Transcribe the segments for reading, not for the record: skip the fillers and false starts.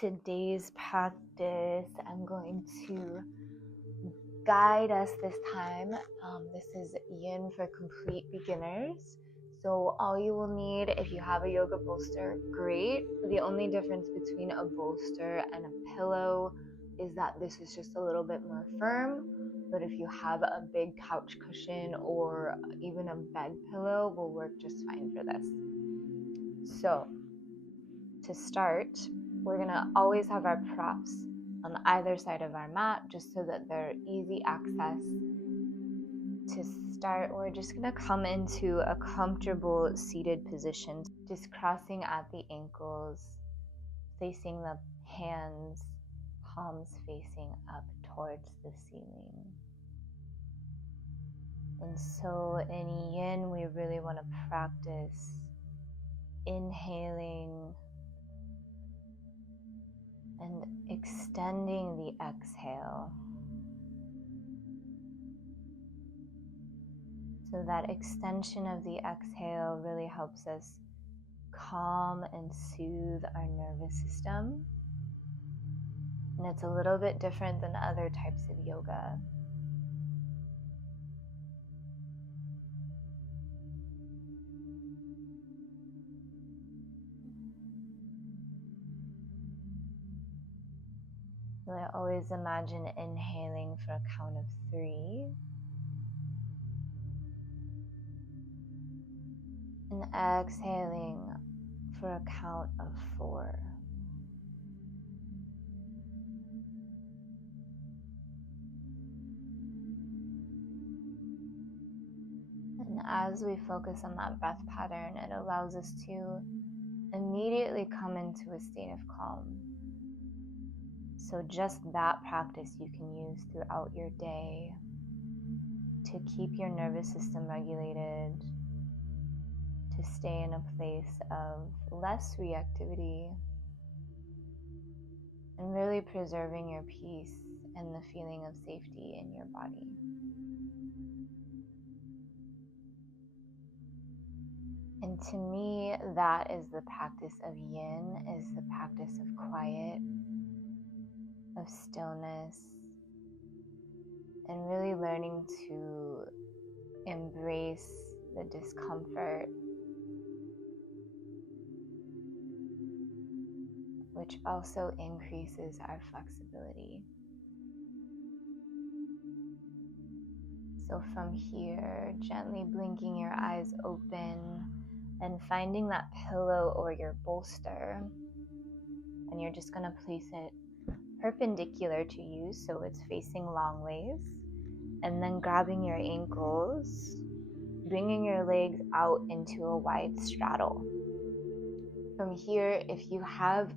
today's practice, I'm going to guide us this time. This is Yin for complete beginners. So all you will need, if you have a yoga bolster, great. The only difference between a bolster and a pillow is that this is just a little bit more firm. But if you have a big couch cushion or even a bed pillow, will work just fine for this. So to start, we're gonna always have our props on either side of our mat just so that they're easy access. To start, we're just gonna come into a comfortable seated position, just crossing at the ankles, placing the hands, palms facing up towards the ceiling. And so in Yin, we really want to practice inhaling and extending the exhale. So that extension of the exhale really helps us calm and soothe our nervous system. And it's a little bit different than other types of yoga. So I always imagine inhaling for a count of 3. And exhaling for a count of 4. And as we focus on that breath pattern, it allows us to immediately come into a state of calm. So just that practice you can use throughout your day to keep your nervous system regulated, to stay in a place of less reactivity, and really preserving your peace and the feeling of safety in your body. And to me, that is the practice of Yin, is the practice of quiet, of stillness, and really learning to embrace the discomfort, which also increases our flexibility. So from here, gently blinking your eyes open and finding that pillow or your bolster, and you're just going to place it perpendicular to you so it's facing long ways, and then grabbing your ankles, bringing your legs out into a wide straddle. From here, if you have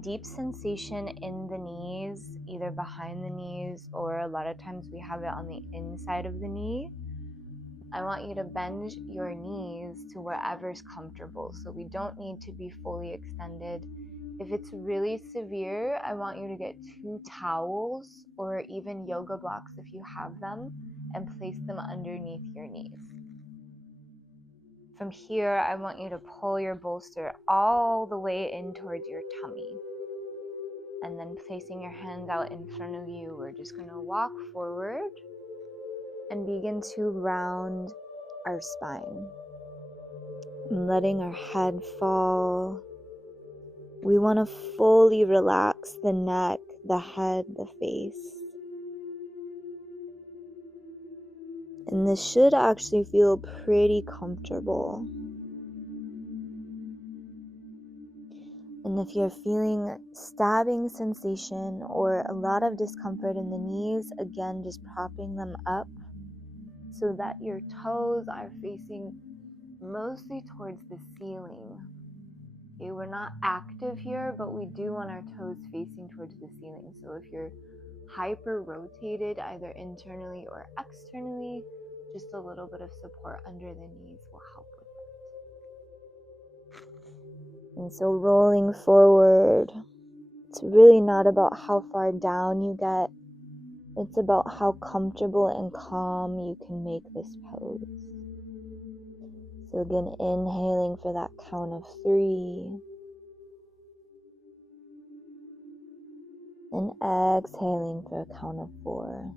deep sensation in the knees, either behind the knees or a lot of times we have it on the inside of the knee, I want you to bend your knees to wherever's comfortable. So we don't need to be fully extended. If it's really severe, I want you to get 2 towels or even yoga blocks if you have them, and place them underneath your knees. From here, I want you to pull your bolster all the way in towards your tummy. And then placing your hands out in front of you, we're just going to walk forward and begin to round our spine. And letting our head fall. We want to fully relax the neck, the head, the face. And this should actually feel pretty comfortable. And if you're feeling stabbing sensation or a lot of discomfort in the knees, again, just propping them up so that your toes are facing mostly towards the ceiling. Okay, we're not active here, but we do want our toes facing towards the ceiling. So if you're hyper rotated, either internally or externally, just a little bit of support under the knees will help with that. And so rolling forward, it's really not about how far down you get. It's about how comfortable and calm you can make this pose. So again, inhaling for that count of 3. and exhaling for a count of 4.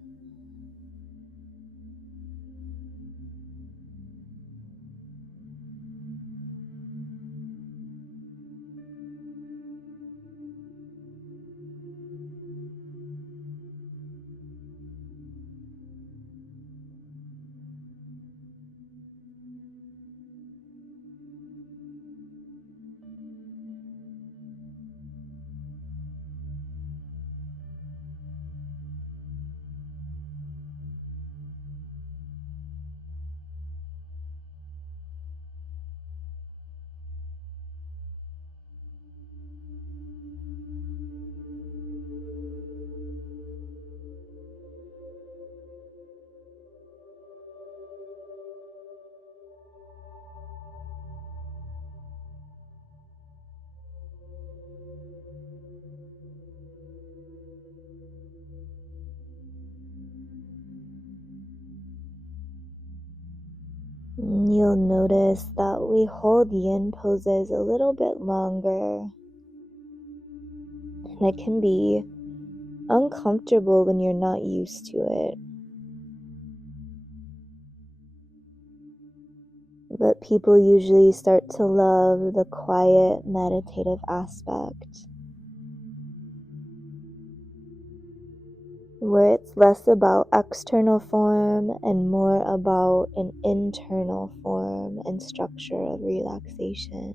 You'll notice that we hold yin poses a little bit longer, and it can be uncomfortable when you're not used to it. But people usually start to love the quiet, meditative aspect, where it's less about external form and more about an internal form and structure of relaxation.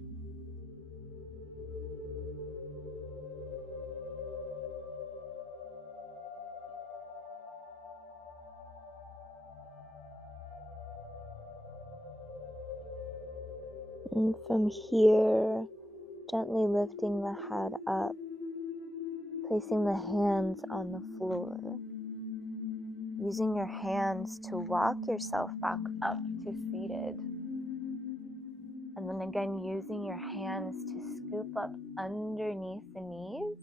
And from here, gently lifting the head up, placing the hands on the floor, using your hands to walk yourself back up to seated. And then again, using your hands to scoop up underneath the knees.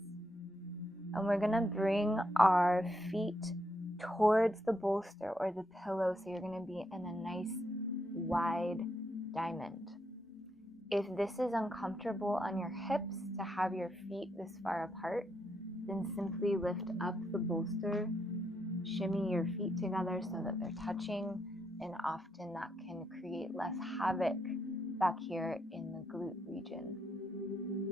And we're gonna bring our feet towards the bolster or the pillow, so you're gonna be in a nice wide diamond. If this is uncomfortable on your hips to have your feet this far apart, then simply lift up the bolster, shimmy your feet together so that they're touching, and often that can create less havoc back here in the glute region.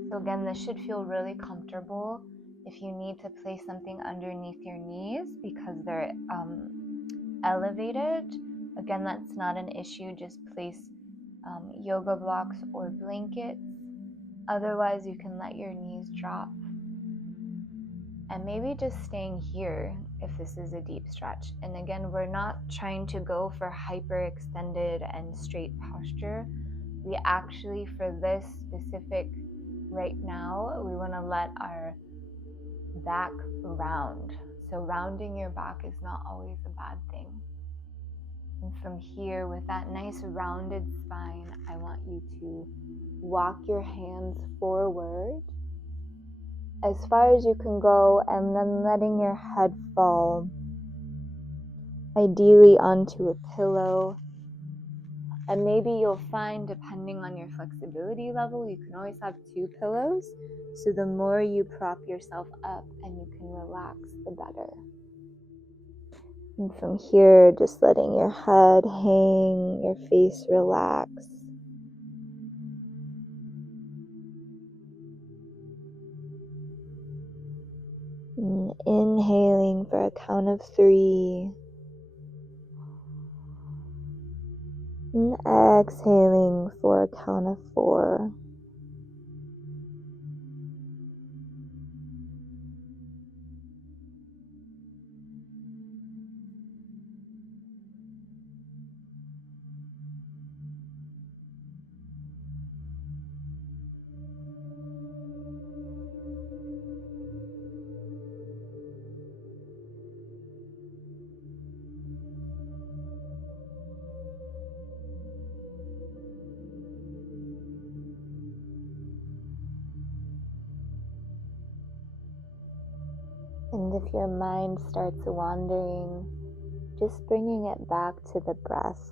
So again, this should feel really comfortable. If you need to place something underneath your knees because they're elevated, again, that's not an issue. Just place yoga blocks or blankets. Otherwise, you can let your knees drop. And maybe just staying here if this is a deep stretch. And again, we're not trying to go for hyperextended and straight posture. We actually, for this specific right now, we want to let our back round. So rounding your back is not always a bad thing. And from here, with that nice rounded spine, I want you to walk your hands forward as far as you can go, and then letting your head fall, ideally onto a pillow. And maybe you'll find, depending on your flexibility level, you can always have 2 pillows. So the more you prop yourself up and you can relax, the better. And from here, just letting your head hang, your face relax. And inhaling for a count of 3. And exhaling for a count of 4. And if your mind starts wandering, just bringing it back to the breath.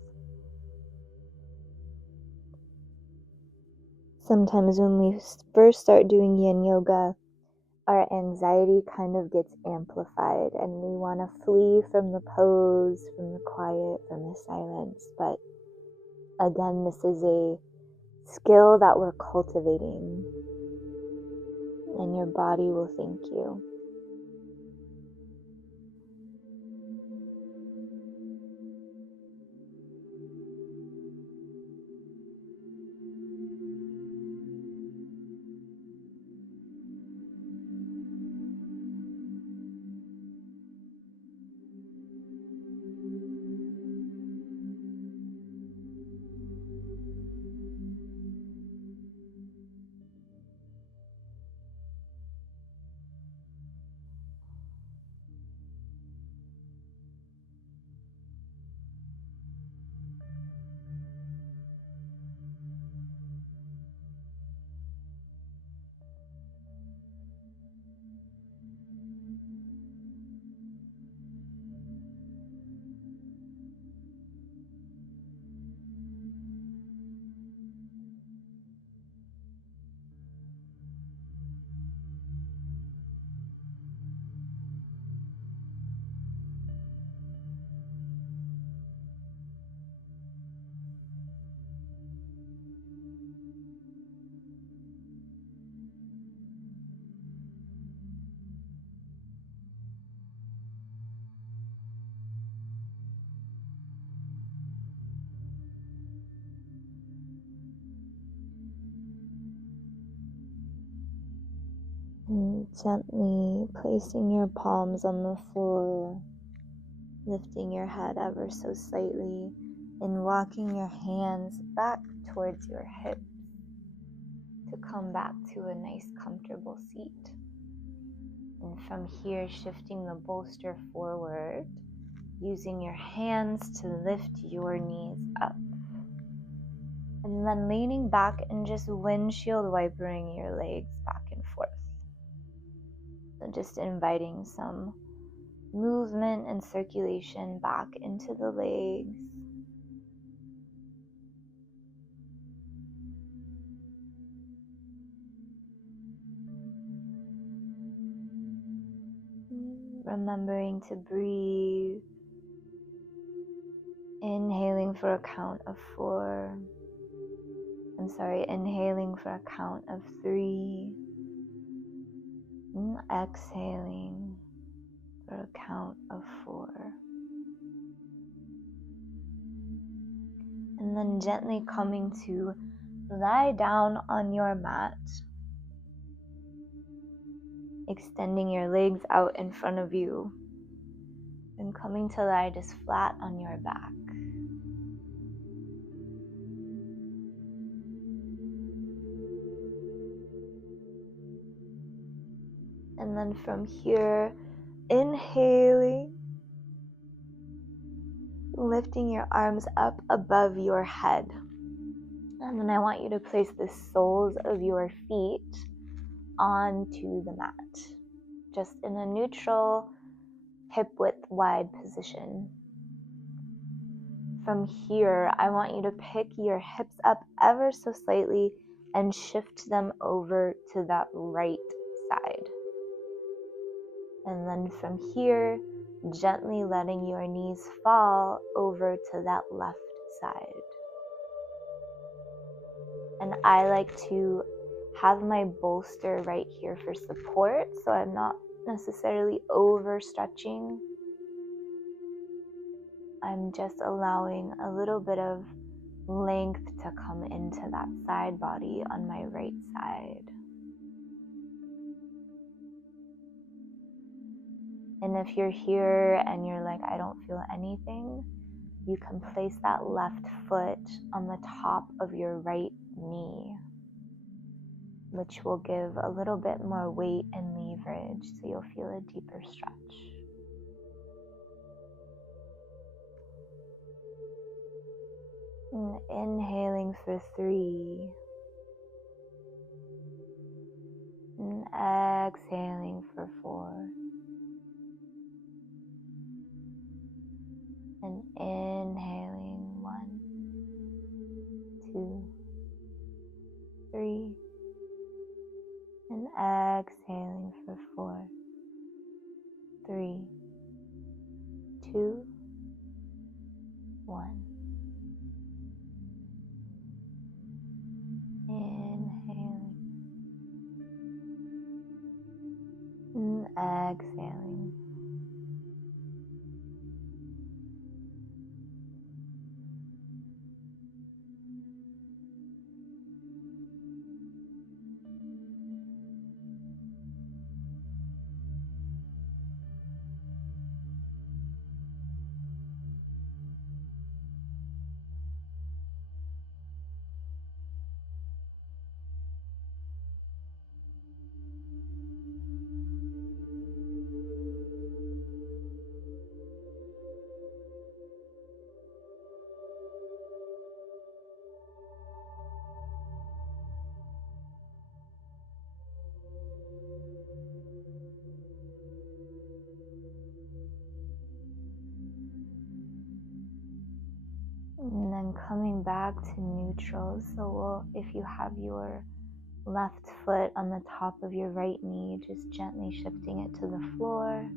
Sometimes when we first start doing yin yoga, our anxiety kind of gets amplified and we want to flee from the pose, from the quiet, from the silence. But again, this is a skill that we're cultivating, and your body will thank you. And gently placing your palms on the floor, lifting your head ever so slightly, and walking your hands back towards your hips to come back to a nice comfortable seat. And from here, shifting the bolster forward, using your hands to lift your knees up. And then leaning back and just windshield wipering your legs back and forth. So just inviting some movement and circulation back into the legs. Remembering to breathe. Inhaling for a count of 4. Inhaling for a count of 3. And exhaling for a count of 4. And then gently coming to lie down on your mat. Extending your legs out in front of you. And coming to lie just flat on your back. And then from here, inhaling, lifting your arms up above your head. And then I want you to place the soles of your feet onto the mat, just in a neutral, hip width wide position. From here, I want you to pick your hips up ever so slightly and shift them over to that right side. And then from here, gently letting your knees fall over to that left side. And I like to have my bolster right here for support, so I'm not necessarily overstretching. I'm just allowing a little bit of length to come into that side body on my right side. And if you're here and you're like, I don't feel anything, you can place that left foot on the top of your right knee, which will give a little bit more weight and leverage, so you'll feel a deeper stretch. And inhaling for 3. And exhaling for 4. And inhaling 1, 2, 3. And exhaling for 2, 1. Inhaling and exhaling. And then coming back to neutral. So if you have your left foot on the top of your right knee, just gently shifting it to the floor.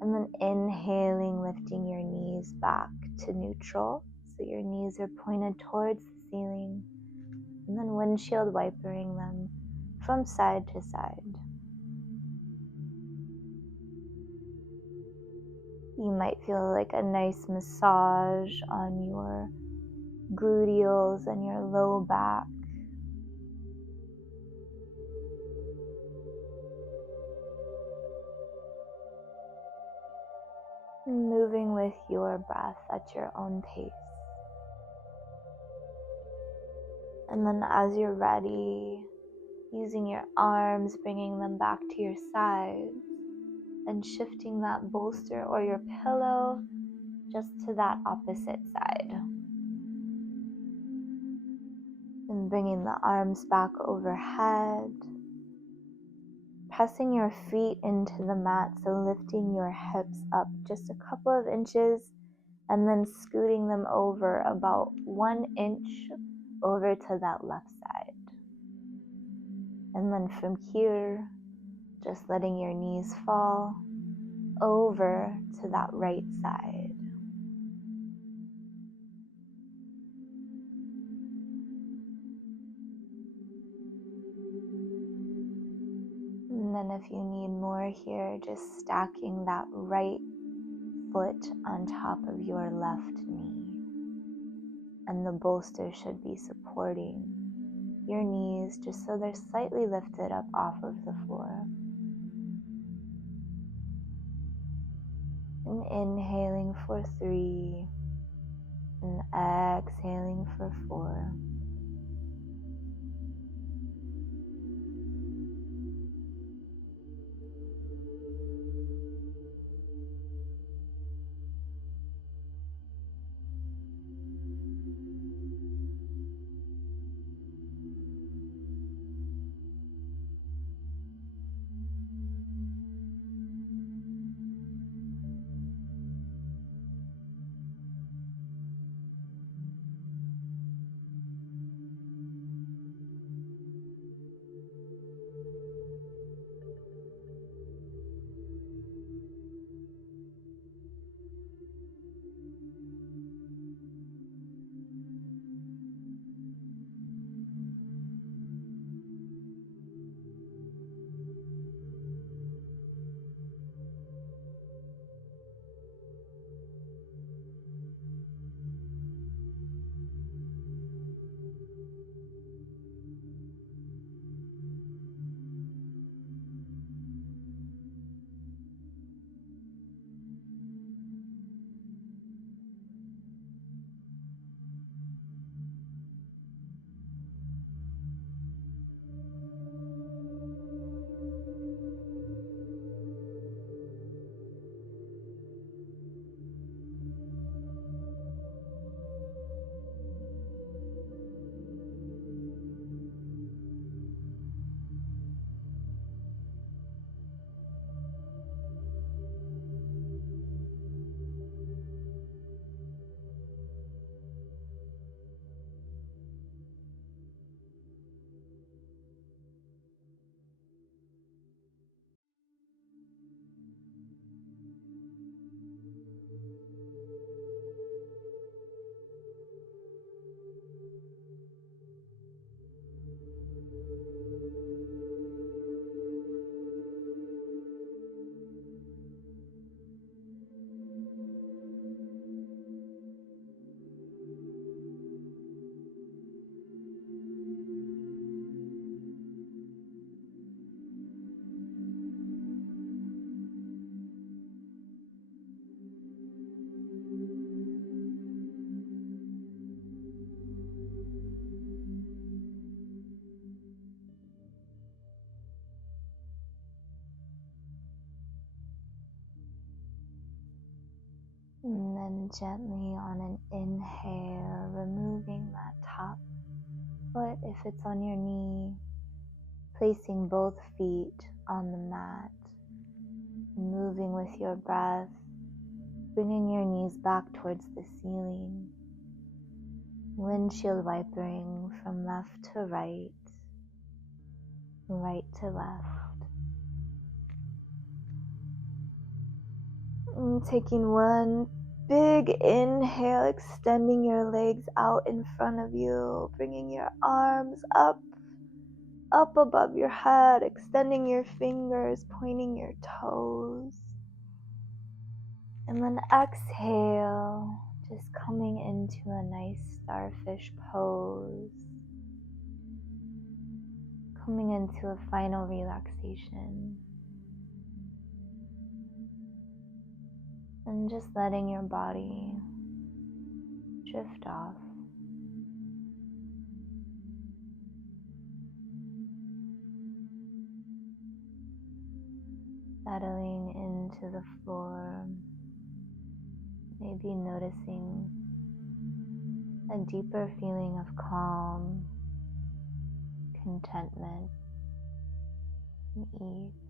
And then inhaling, lifting your knees back to neutral. So your knees are pointed towards the ceiling. And then windshield wipering them from side to side. You might feel like a nice massage on your gluteals and your low back. Moving with your breath at your own pace. And then as you're ready, using your arms, bringing them back to your sides and shifting that bolster or your pillow just to that opposite side. And bringing the arms back overhead. Pressing your feet into the mat, so lifting your hips up just a couple of inches and then scooting them over about 1 inch over to that left side. And then from here, just letting your knees fall over to that right side. And then if you need more here, just stacking that right foot on top of your left knee. And the bolster should be supporting your knees just so they're slightly lifted up off of the floor. And inhaling for 3 and exhaling for 4. And gently on an inhale, removing that top foot if it's on your knee, placing both feet on the mat, moving with your breath, bringing your knees back towards the ceiling, windshield wipering from left to right, right to left. And taking one big inhale, extending your legs out in front of you, bringing your arms up above your head, extending your fingers, pointing your toes. And then exhale, just coming into a nice starfish pose, coming into a final relaxation. And just letting your body drift off. Settling into the floor, maybe noticing a deeper feeling of calm, contentment, and ease.